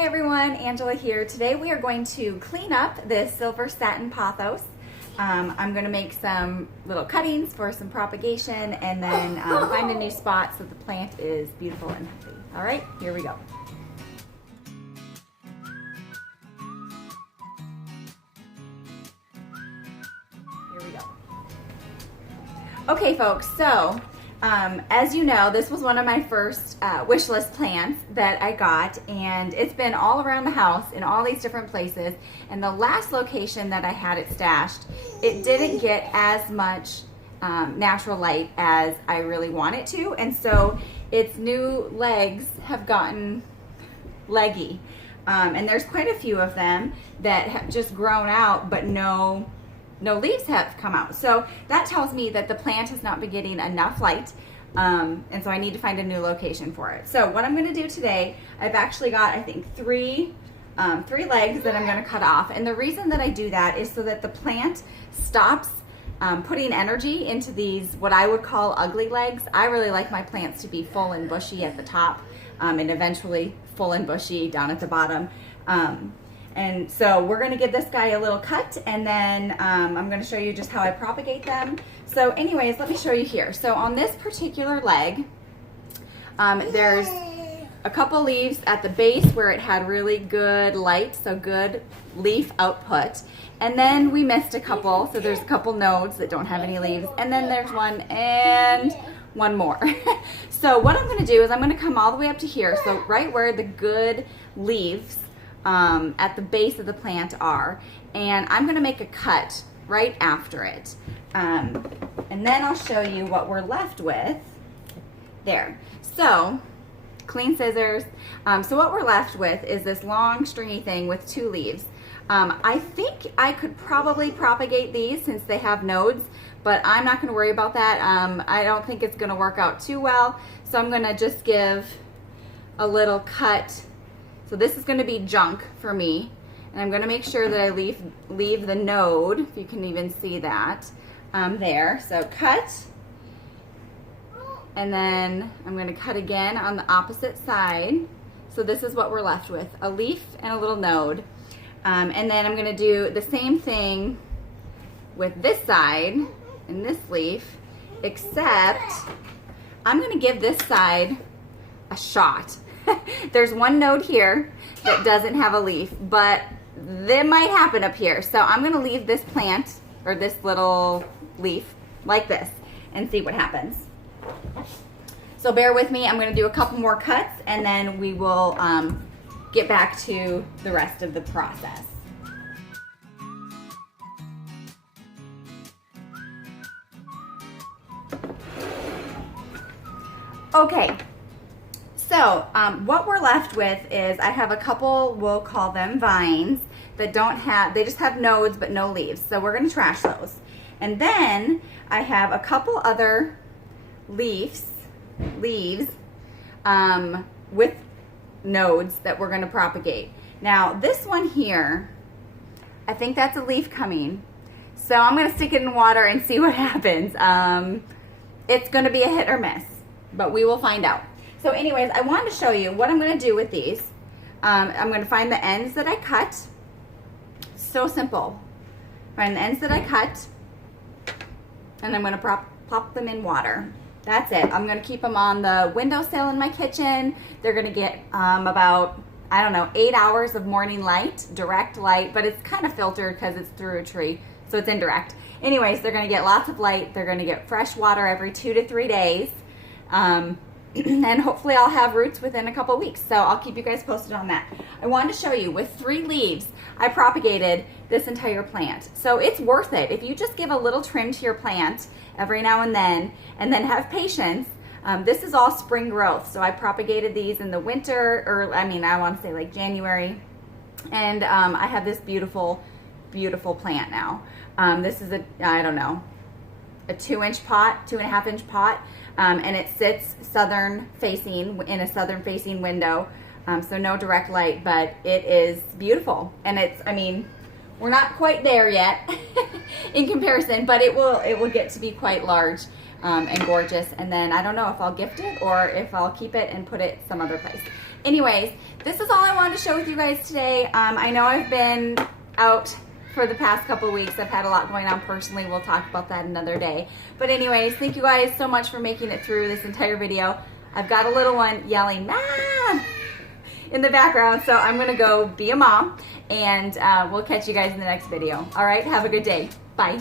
Hi everyone, Angela here. Today we are going to clean up this silver satin pothos. I'm going to make some little cuttings for some propagation and then find a new spot so the plant is beautiful and healthy. All right, here we go. Here we go. Okay folks, so as you know, this was one of my first wish list plants that I got, and it's been all around the house in all these different places. And the last location that I had it stashed, it didn't get as much natural light as I really want it to, and so its new legs have gotten leggy. And there's quite a few of them that have just grown out, but no leaves have come out. So that tells me that the plant has not been getting enough light. And so I need to find a new location for it. So what I'm going to do today, I've actually got, I think, three legs that I'm going to cut off. And the reason that I do that is so that the plant stops putting energy into these, what I would call ugly legs. I really like my plants to be full and bushy at the top, and eventually full and bushy down at the bottom. And so we're going to give this guy a little cut, and then I'm going to show you just how I propagate them. So anyways, let me show you here. So on this particular leg, there's a couple leaves at the base where it had really good light, so good leaf output. And then we missed a couple, so there's a couple nodes that don't have any leaves. And then there's one and one more. So what I'm going to do is I'm going to come all the way up to here, so right where the good leaves at the base of the plant are, and I'm going to make a cut right after it, and then I'll show you what we're left with there. So clean scissors. So what we're left with is this long stringy thing with two leaves. I think I could probably propagate these since they have nodes, but I'm not going to worry about that. I don't think it's going to work out too well, so I'm going to just give a little cut. So this is going to be junk for me, and I'm going to make sure that I leave the node, if you can even see that, there. So cut, and then I'm going to cut again on the opposite side. So this is what we're left with, a leaf and a little node. And then I'm going to do the same thing with this side and this leaf, except I'm going to give this side a shot. There's one node here that doesn't have a leaf, but that might happen up here. So I'm going to leave this plant, or this little leaf, like this, and see what happens. So bear with me. I'm going to do a couple more cuts, and then we will get back to the rest of the process. Okay. So what we're left with is I have a couple, we'll call them vines, that don't have, they just have nodes but no leaves. So we're going to trash those. And then I have a couple other leaves with nodes that we're going to propagate. Now this one here, I think that's a leaf coming. So I'm going to stick it in water and see what happens. It's going to be a hit or miss, but we will find out. So anyways, I wanted to show you what I'm going to do with these. I'm going to find the ends that I cut. So simple. Find the ends that I cut, and I'm going to pop them in water. That's it. I'm going to keep them on the windowsill in my kitchen. They're going to get about, I don't know, 8 hours of morning light, direct light, but it's kind of filtered because it's through a tree, so it's indirect. Anyways, they're going to get lots of light. They're going to get fresh water every 2 to 3 days. And hopefully I'll have roots within a couple weeks, so I'll keep you guys posted on that. I wanted to show you, with 3 leaves, I propagated this entire plant. So it's worth it. If you just give a little trim to your plant every now and then have patience. This is all spring growth, so I propagated these in the winter, or I want to say like January, and I have this beautiful, beautiful plant now. This is a 2-inch pot, 2.5-inch pot. And it sits southern facing, in a southern facing window, so no direct light, but it is beautiful. And it's, we're not quite there yet in comparison, but it will get to be quite large and gorgeous. And then I don't know if I'll gift it or if I'll keep it and put it some other place. Anyways, this is all I wanted to share with you guys today. I know I've been out for the past couple of weeks. I've had a lot going on personally. We'll talk about that another day. But anyways, thank you guys so much for making it through this entire video. I've got a little one yelling, "Mom!" in the background, so I'm gonna go be a mom, and we'll catch you guys in the next video. All right, have a good day. Bye.